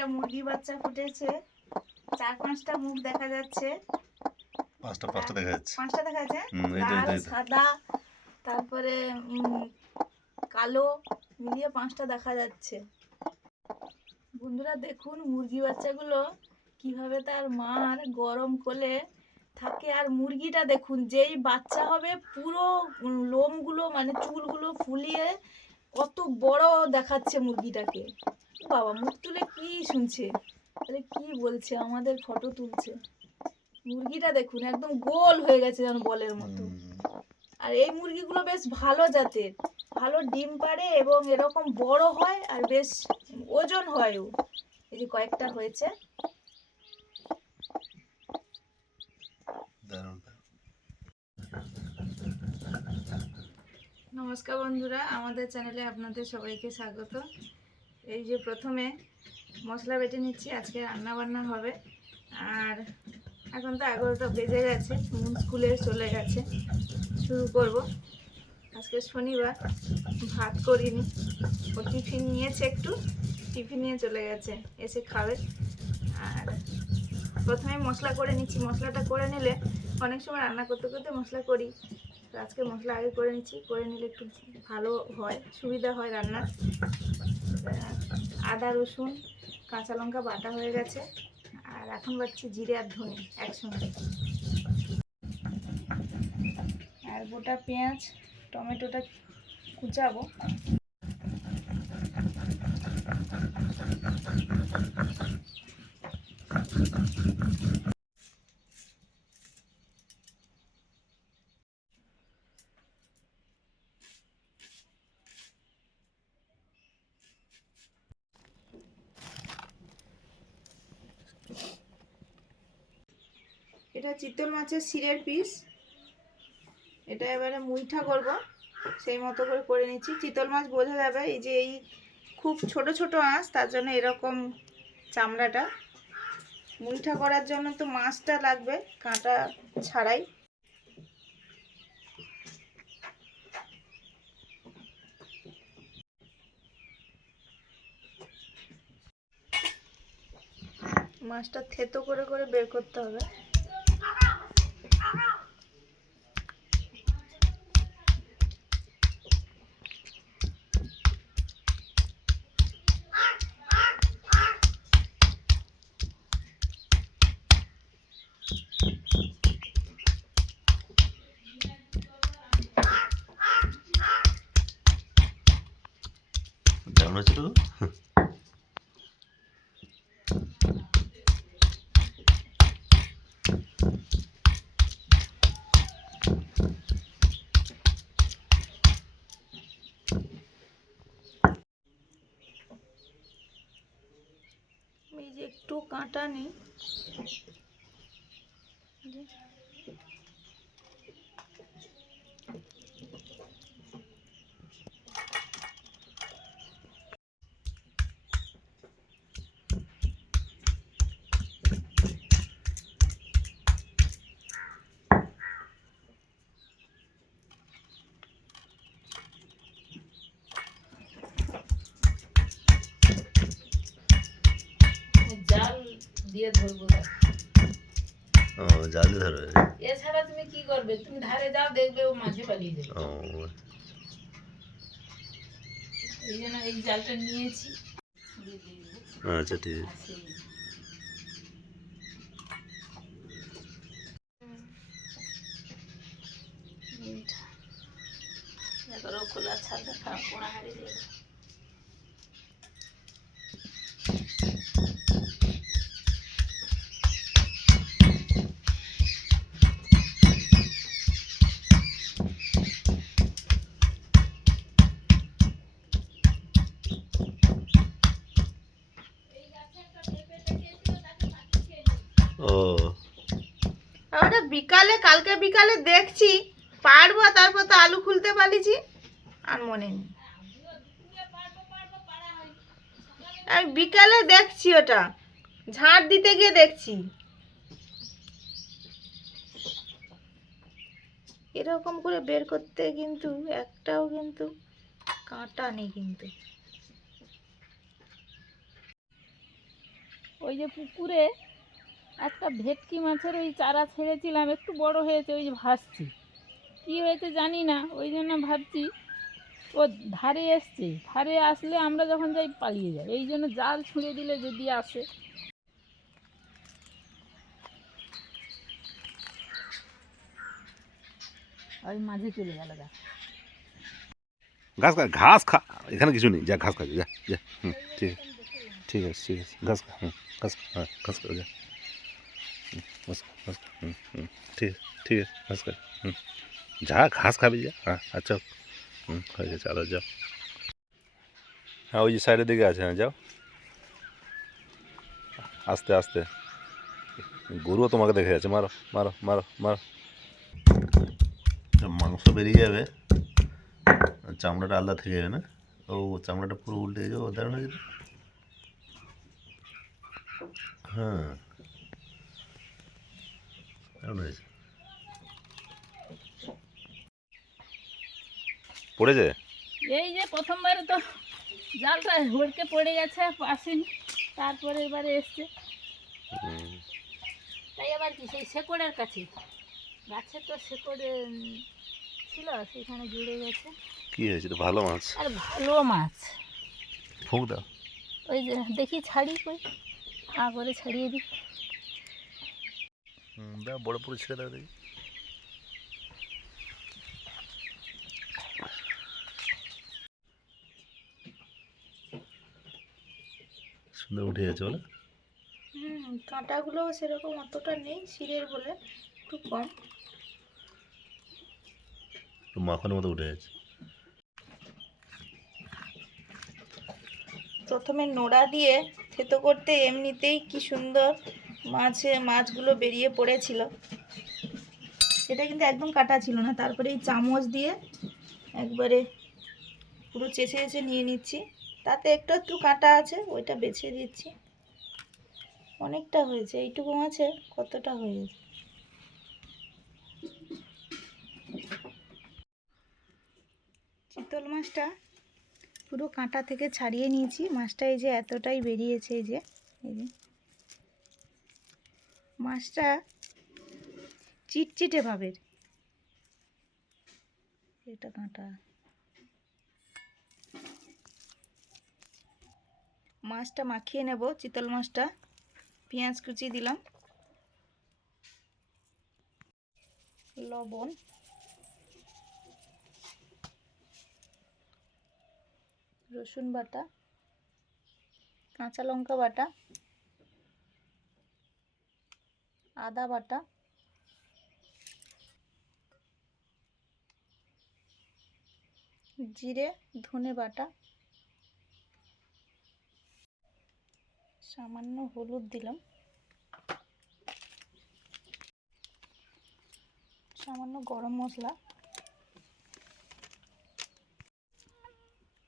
একটা মুরগি বাচ্চা ফুটেছে, 4-5টা মুখ দেখা যাচ্ছে। পাঁচটা দেখা যাচ্ছে। 5টা দেখা যাচ্ছে, এই তো, লাল সাদা তারপরে কালো মিলিয়ে 5টা দেখা যাচ্ছে। বন্ধুরা দেখুন মুরগি বাচ্চাগুলো কিভাবে তার মার গরম কোলে থাকে। আর মুরগিটা দেখুন, যেই বাচ্চা হবে পুরো লোমগুলো মানে চুলগুলো ফুলিয়ে কত বড় দেখাচ্ছে মুরগিটাকে। বাবা মুখ তুলে কি শুনছে, আরে কি বলছে, আমাদের ফটো তুলছে। মুরগিটা দেখুন একদম গোল হয়ে গেছে যেন বলের মতো। আর এই মুরগিগুলো বেশ ভালো জাতের, ভালো ডিম পাড়ে এবং এরকম বড় হয় আর বেশ ওজন হয়ও। এই যে কয়েকটা হয়েছে। নমস্কার বন্ধুরা, আমাদের চ্যানেলে আপনাদের সবাইকে স্বাগত। এই যে প্রথমে মশলা বেটে নিচ্ছি, আজকে রান্না বান্না হবে। আর এখন তো 11টা বেজে গেছে, স্কুলে চলে গেছে, শুরু করব। আজকে শনিবার, ভাত করিনি, ও টিফিন নিয়েছে, একটু টিফিন নিয়ে চলে গেছে, এসে খাবে। আর প্রথমে মশলা করে নিচ্ছি, মশলাটা করে নিলে অনেক সময় রান্না করতে করতে মশলা করি, তো আজকে মশলা আগে করে নিচ্ছি, করে নিলে একটু ভালো হয়, সুবিধা হয় রান্নার। আদা রসুন কাঁচা লঙ্কা বাটা হয়ে গেছে, আর এখন বাড়ছি জিরে আর ধনে একসঙ্গে, আর গোটা পেঁয়াজ টমেটোটা কুচাবো। এটা চিতল মাছের শিরের পিস, এটা এবারে মুইঠা করব, সেই মতো করে করে নিচ্ছি। চিতল মাছ বোঝা যাবে, এই যে এই খুব ছোট ছোট আঁশ, তার জন্য এরকম চামড়াটা। মুইঠা করার জন্য তো মাছটা লাগবে কাঁটা ছাড়াই। মাছটা থেতো করে করে বের করতে হবে। কেমন হচ্ছে তো? এই যে একটু কাঁটা নেই, জাল দিয়ে ধরবো। ও জাল দিয়ে ধরবে, এছাড়া তুমি কি করবে? তুমি ধারে যাও, দেখবে ও মাঝে পালিয়ে যাবে। এই জন্য এই জালটা নিয়েছি। আচ্ছা ঠিক আছে। খোলা ছাদটা পোড়া হাড়ি দিয়ে ওটা বিকালে, কালকে বিকালে দেখছি পারবো, তারপর তো আলু খুলতে পারিছি আর মনে নেই। আমি বিকালে দেখছি, ওটা ঝাড় দিতে গিয়ে দেখছি। এরকম করে বের করতে কিন্তু একটাও কিন্তু কাঁটা নেই কিন্তু। ওই যে পুকুরে একটা ভেটকি মাছের ওই চারা ছেড়েছিলাম, একটু বড় হয়েছে, ওই যে ভাসছি। কী হয়েছে জানি না, ওই জন্য ভাবছি ও ধারে এসছে, ধারে আসলে আমরা যখন যাই পালিয়ে যায়, এই জন্য জাল ছুঁড়ে দিলে যদি আসে। ওই মাঝে চলে গেল গা। ঘাস খা, ঘাস খা, এখানে কিছু নেই, যা ঘাস খা, যা যা। হুম, ঠিক ঠিক আছে, ঠিক আছে, ঘাস খা, হুম, ঘাস খা, হ্যাঁ ঘাস খা, যা, ঘাস খা, ঘাস খা, হুম হুম, ঠিক আছে, ঠিক আছে, ঘাস খা, হুম, যা ঘাস খাবি, যা, হ্যাঁ আচ্ছা, হুম, হয়ে গেছে, আরো যাও। হ্যাঁ ওই যে সাইডের দিকে আছে, হ্যাঁ যাও, আস্তে আস্তে, গরুও তোমাকে দেখে যাচ্ছে, মারো মারো মারো মারো। মাংস বেরিয়ে যাবে, চামড়াটা আলাদা থেকে যাবে না, ও চামড়াটা পুরো উল্টে যাবে, ও দাঁড়ানো যেটা, হ্যাঁ দারুণ হয়েছে। পড়েছে, এই যে প্রথমবারে তো জালটা হড়কে পড়ে গেছে, আসেনি, তারপরে এবারে এসছে। হুম, তাই আবার কি সেই শেকড়ের কাছে, গাছে তো শেকড়ে ছিল, সেখানে জুড়ে গেছে। কি হয়েছে, তো ভালো মাছ, আর ভালো মাছ। ফুঁক দাও, ওই যে দেখি ছাড়ি কই, হা করে ছাড়িয়ে দিই। দাও বড় পুরো ছেড়ে দাও দেখি, সুন্দর উঠে গেছে বলে, কাঁটাগুলো সেরকম অতটা নেই, শিরের বলে একটু কম। একটু মাখনের মতো উঠে গেছে। প্রথমে নোড়া দিয়ে থেতো করতে এমনিতেই কি সুন্দর মাছগুলো বেরিয়ে পড়েছিল, সেটা কিন্তু একদম কাটা ছিল না। তারপরে এই চামচ দিয়ে একবারে পুরো চেঁচে চেঁচে নিয়ে নিচ্ছি, তাতে একটু একটু কাটা আছে, ওইটা বেছে দিচ্ছি। অনেকটা হয়েছে, এইটুকু মাছে কতটা হয়েছে। চিতল মাছটা পুরো কাঁটা থেকে ছাড়িয়ে নিয়েছি, মাছটা এই যে এতটাই বেরিয়েছে, এই যে মাছটা চিটচিটে ভাবের, এটা কাঁটা। মাছটা মাখিয়ে নেব, চিতল মাছটা। পেঁয়াজ কুচি দিলাম, লবণ, রসুন বাটা, কাঁচা লঙ্কা বাটা, আদা বাটা, জিরে ধনে বাটা, সামান্য হলুদ দিলাম, সামান্য গরম মশলা,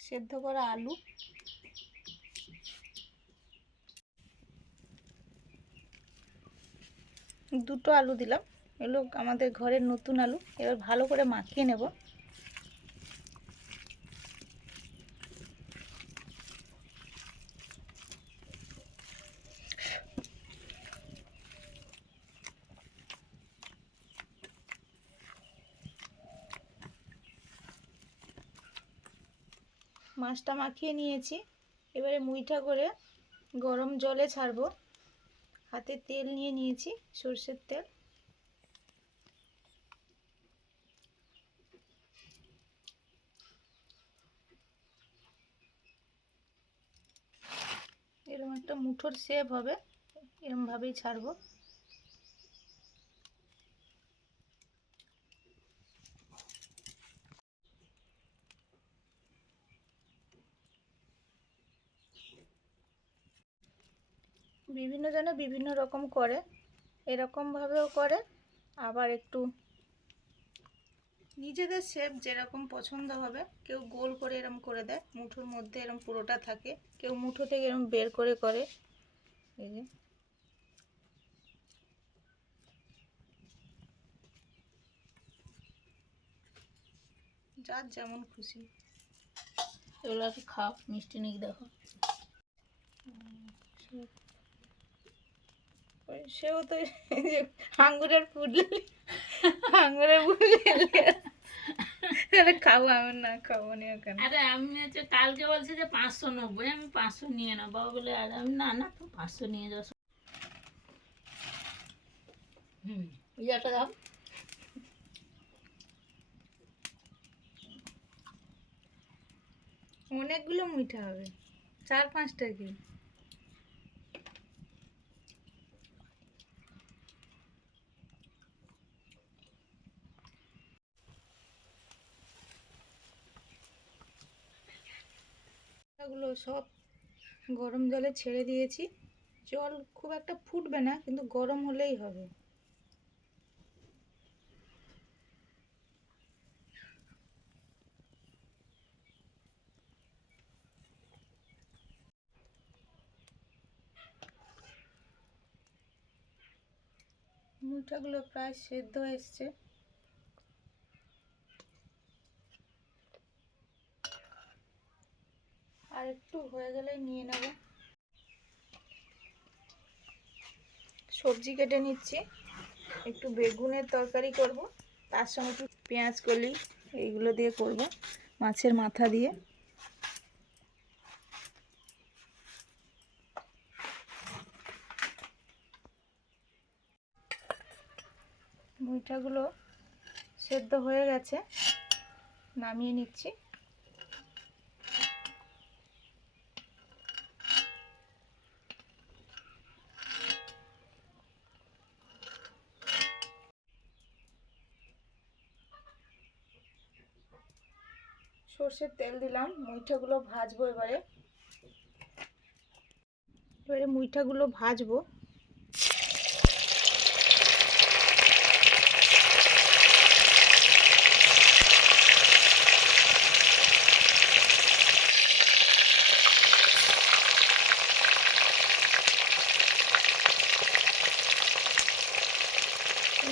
সেদ্ধ করা আলু, দুটো আলু দিলাম, এগুলো আমাদের ঘরের নতুন আলু। এবার ভালো করে মাখিয়ে নেব। মাছটা মাখিয়ে নিয়েছি, এবারে মুইঠা করে গরম জলে ছাড়বো। হাতে তেল নিয়ে নিয়েছি, সর্ষের তেল। এরকম একটা মুঠোর শেপ হবে, এরকমভাবেই ছাড়বো। বিভিন্ন জনে বিভিন্ন রকম করে, এরকমভাবেও করে, আবার একটু নিজেদের শেপ যেরকম পছন্দ হবে। কেউ গোল করে এরকম করে দেয়, মুঠোর মধ্যে এরকম পুরোটা থাকে, কেউ মুঠো থেকে এরকম বের করে করে। এই যে যার যেমন খুশি। এগুলো একটু খাও, মিষ্টি নিয়ে দেখো। সেও তো এই যে আঙ্গুরের পুডলি, আঙ্গুরের পুডলি খাবো, আমি না খাবো নি ওখানে। আরে আমি হচ্ছে কালকে বলছে যে 590, আমি 500 নিয়ে নাও বাবা বলে, আর আমি না না তো 500 নিয়ে যাও। ইয়েটা দাও। অনেকগুলো মিঠা হবে, 4-5টা কি। গুলো সব গরম জলে ছেড়ে দিয়েছি। জল খুব একটা ফুটবে না, কিন্তু গরম হলেই হবে। মুঠাগুলো প্রায় সেদ্ধ এসছে। আর একটু হয়ে গেলেই নিয়ে নেব। সবজি কেটে নিচ্ছি, একটু বেগুনের তরকারি করব, তার সঙ্গে একটু পেঁয়াজ কলি এইগুলো দিয়ে করব, মাছের মাথা দিয়ে। মুইঠাগুলো সেদ্ধ হয়ে গেছে, নামিয়ে নিচ্ছি। সর্ষের তেল দিলাম, মুইঠাগুলো ভাজবো এবারে। মুইঠাগুলো ভাজবো।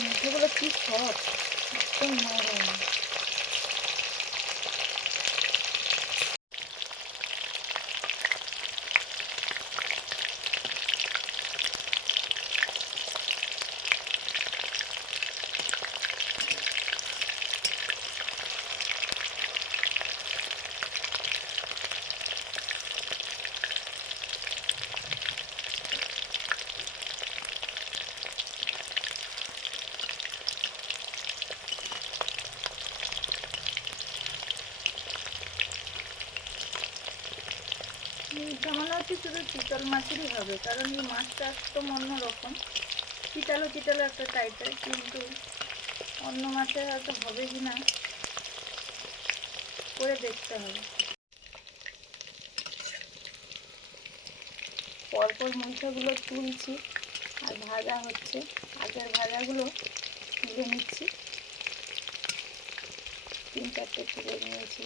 মুইঠাগুলো কি সফট, একদম নরম। মনে হচ্ছে শুধু চিতল মাছেরই হবে, কারণ এই মাছটা একদম অন্যরকম, চিটালো চিটালো একটা টাইপের, কিন্তু অন্য মাছের হয়তো হবে কি না করে দেখতে হবে। পরপর মুইঠাগুলো তুলছি আর ভাজা হচ্ছে। আগের ভাজাগুলো তুলে নিচ্ছি, 3-4টে তুলে নিয়েছি।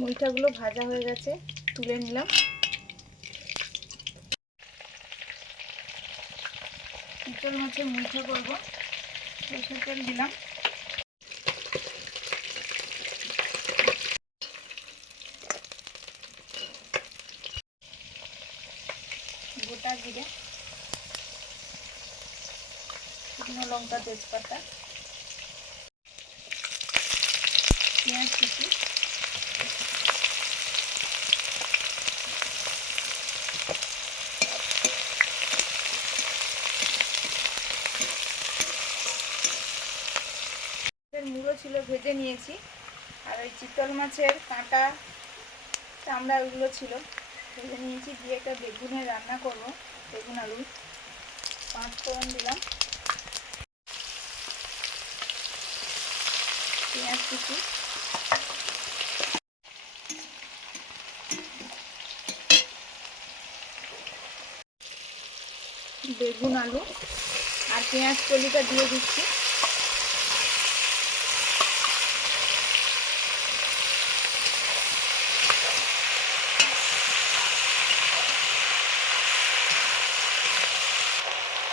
মুইঠাগুলো ভাজা হয়ে গেছে, তুলে নিলাম। চিতল মাছের মুইঠা করবো, সরষের তেল দিলাম। গোটা জিরে, শুকনো লঙ্কা, তেজপাতা, পেঁয়াজ কুচি, মুড়ো ছিল ভেজে নিয়েছি, আর ওই চিতল মাছের কাঁটা চামড়া ওইগুলো ছিল ভেজে নিয়েছি। দিয়ে একটা বেগুনের রান্না করব, বেগুন আলু। 5 ফোড়ন দিলাম, পেঁয়াজ কুচি, বেগুন আলু আর পেঁয়াজ কলিটা দিয়ে দিচ্ছি।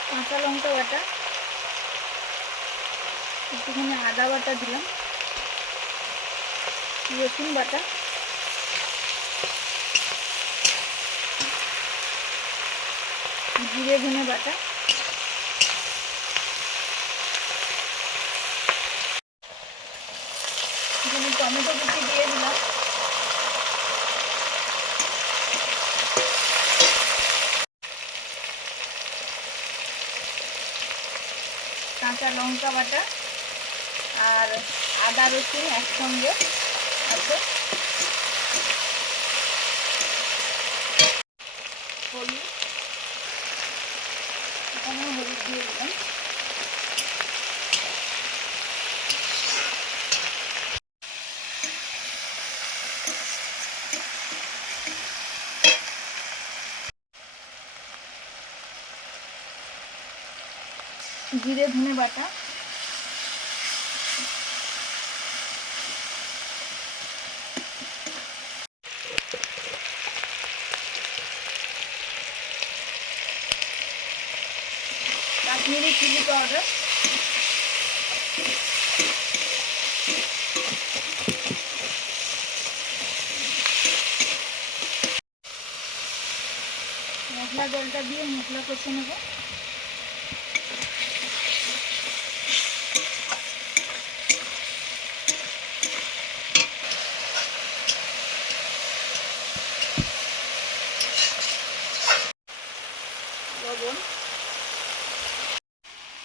কাঁচা লঙ্কা বাটা, একটুখানি আদা বাটা দিলাম, রসুন বাটা, জিরে ধনে বাটা, এখানে টমেটো কুচি দিয়ে দিলাম, কাঁচা লঙ্কা বাটা আর আদা রসুন একসঙ্গে আছে, হলুদ, এখানে হলুদ দিয়ে দিলাম, জিরে ধনে বাটা, কাশ্মীরি চিলি পাউডার, মশলা জলটা দিয়ে মশলা কষে নেব, লবণ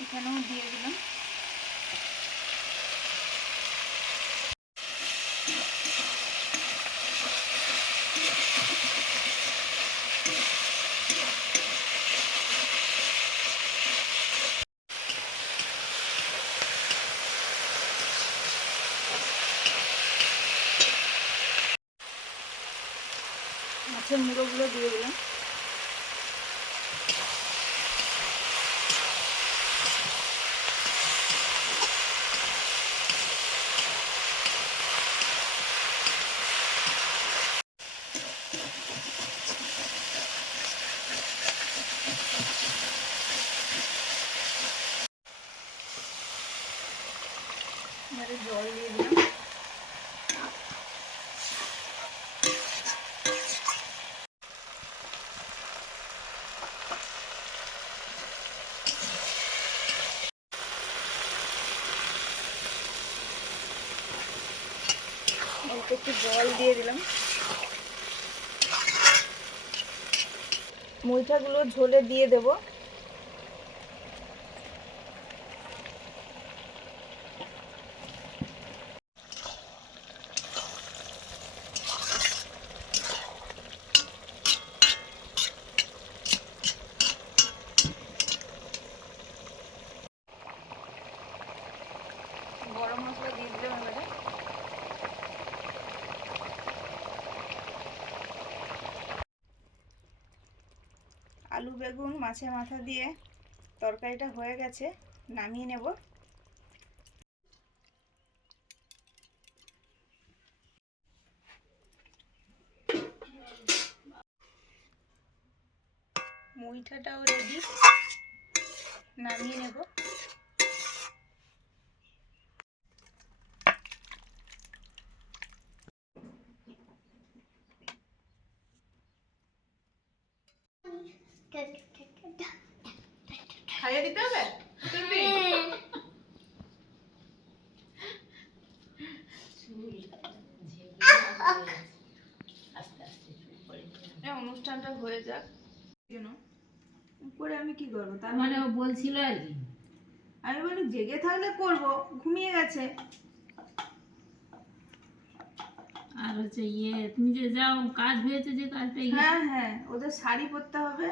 এখানেও দিয়ে দিলাম, মাছের মুড়োগুলো দিয়ে দিলাম, এবারে জল দিয়ে দিলাম, অল্প একটু জল দিয়ে দিলাম, মুইঠাগুলো ঝোলে দিয়ে দেব, গরম মশলা দিয়ে দিলাম এবারে, আলু বেগুন মাছের মাথা দিয়ে তরকারিটা হয়ে গেছে, নামিয়ে নেব। মুইঠাটাও রেডি, নামিয়ে নেব। খাইয়ে দিতে হবে অনুষ্ঠানটা হয়ে যাক, কেন করে আমি কি করবো, তার মানে ও বলছিল আর কি, আমি বলি জেগে থাকলে করব, ঘুমিয়ে গেছে। আর হচ্ছে তুমি যে যাও কাজ হয়েছে যে কাজটা হ্যাঁ হ্যাঁ, ওদের শাড়ি পরতে হবে,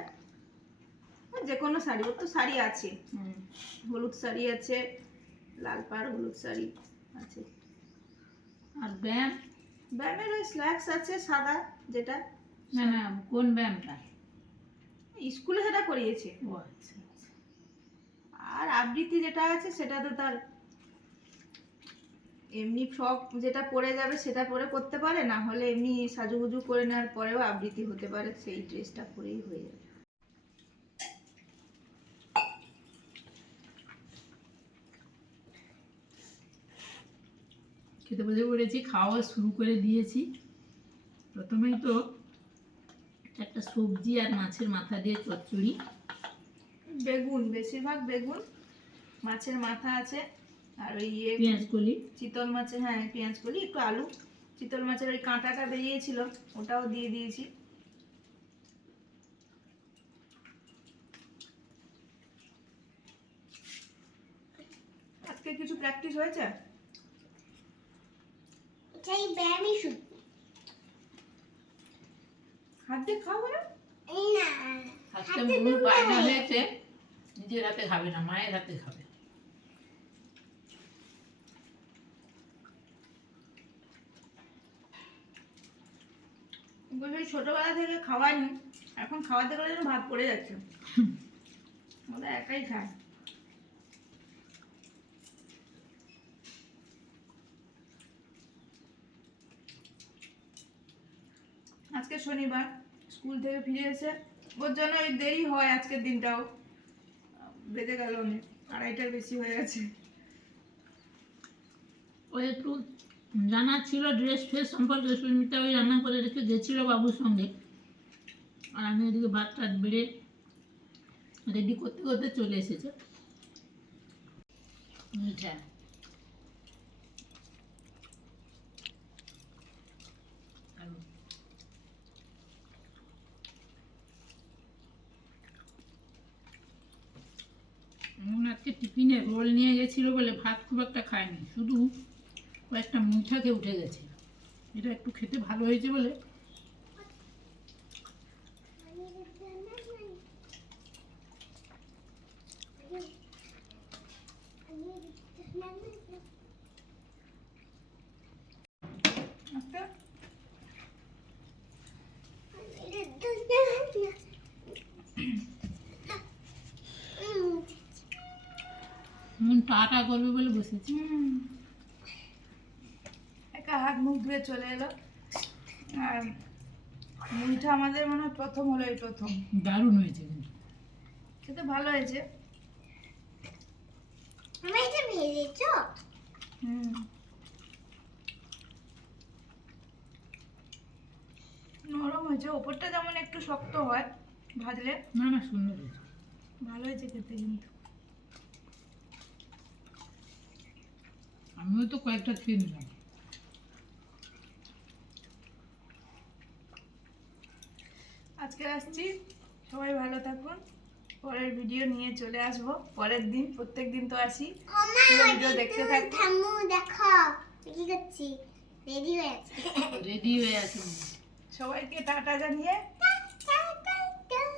যে কোনো শাড়ি, ওর তো শাড়ি আছে, হলুদ শাড়ি আছে, লাল পাড় হলুদ শাড়ি আছে, আর ব্যায়াম, ব্যায়ামের ওই স্ল্যাক্স আছে সাদা, যেটা না না কোন ব্যায়ামটা, স্কুলে সেটা করিয়েছে। ও আচ্ছা আচ্ছা। আর আবৃত্তি যেটা আছে সেটা তো তার এমনি ফ্রক যেটা পরে যাবে সেটা পরে করতে পারে, না হলে এমনি সাজুগুজু করে নেওয়ার পরেও আবৃত্তি হতে পারে, সেই ড্রেসটা পরেই হয়ে যাবে। খেতে বসে পড়েছি, খাওয়া শুরু করে দিয়েছি। প্রথমেই তো একটা সবজি আর মাছের মাথা দিয়ে চচ্চড়ি। বেগুন, বেশিরভাগ বেগুন, মাছের মাথা আছে, আর ওই পেঁয়াজ কলি। চিতল মাছের, হ্যাঁ পেঁয়াজ কলি, একটু আলু, চিতল মাছের ওই কাঁটাটা বেরিয়েছিল ওটাও দিয়ে দিয়েছি। আজকে কিছু প্র্যাকটিস হয়েছে? এটাই ব্যায়ামই শুধু। হাত দিয়ে খাবো না? এই না, আজকে মুড় বায়না হয়েছে, নিজের হাতে খাবে না, মায়ের হাতে খাবে। বলছি ছোটবেলা থেকে খাওয়াইনি, এখন খাওয়াতে গেলে যেন ভাত পড়ে যাচ্ছে। ওরা একাই খায়। আজকে শনিবার, স্কুল থেকে ফিরে এসে ওর জন্য ওই দেরি হয় আজকের দিনটাও। বেজে গেল অনেক, 2:30টার বেশি হয়ে গেছে। ওই একটু জানা ছিল ড্রেস ফ্রেস সম্পর্কে, সুস্মিতা ওই রান্না করে রেখে গেছিলো বাবুর সঙ্গে, আর আমি এদিকে ভাত টাত বেড়ে রেডি করতে করতে চলে এসেছে। মিঠা আজকে টিফিনে রোল নিয়ে গেছিল বলে ভাত খুব একটা খায়নি, শুধু কয়েকটা মুঠাকে উঠে গেছে। এটা একটু খেতে ভালো হয়েছে বলে আচ্ছা, মন টাটা করবে বলে বসেছি। একা হাত মুখ ধুয়ে চলে এলো। আর মুইটা আমাদের মনে হয় প্রথম হলো, এই প্রথম। দারুণ হয়েছে কিন্তু। খেতে ভালো হয়েছে। আমি এটা ভেজেছো? হুম, নরম হয়েছে, ওপরটা যেমন একটু শক্ত হয় ভাজলে। না না, সুন্দর হয়েছে। ভালো হয়েছে খেতে কিন্তু। আমিও তো কয়েকটা খেয়ে নিলাম। আজকে আসছি, সবাই ভালো থাকুন। পরের ভিডিও নিয়ে চলে আসবো পরের দিন, প্রত্যেক দিন তো আসি। ওমা, পুরো ভিডিও দেখতে থাকুন। থামু, দেখো কি করছি, রেডি হয়ে আছে। রেডি হয়ে আছে। সবাইকে টাটা জানিয়ে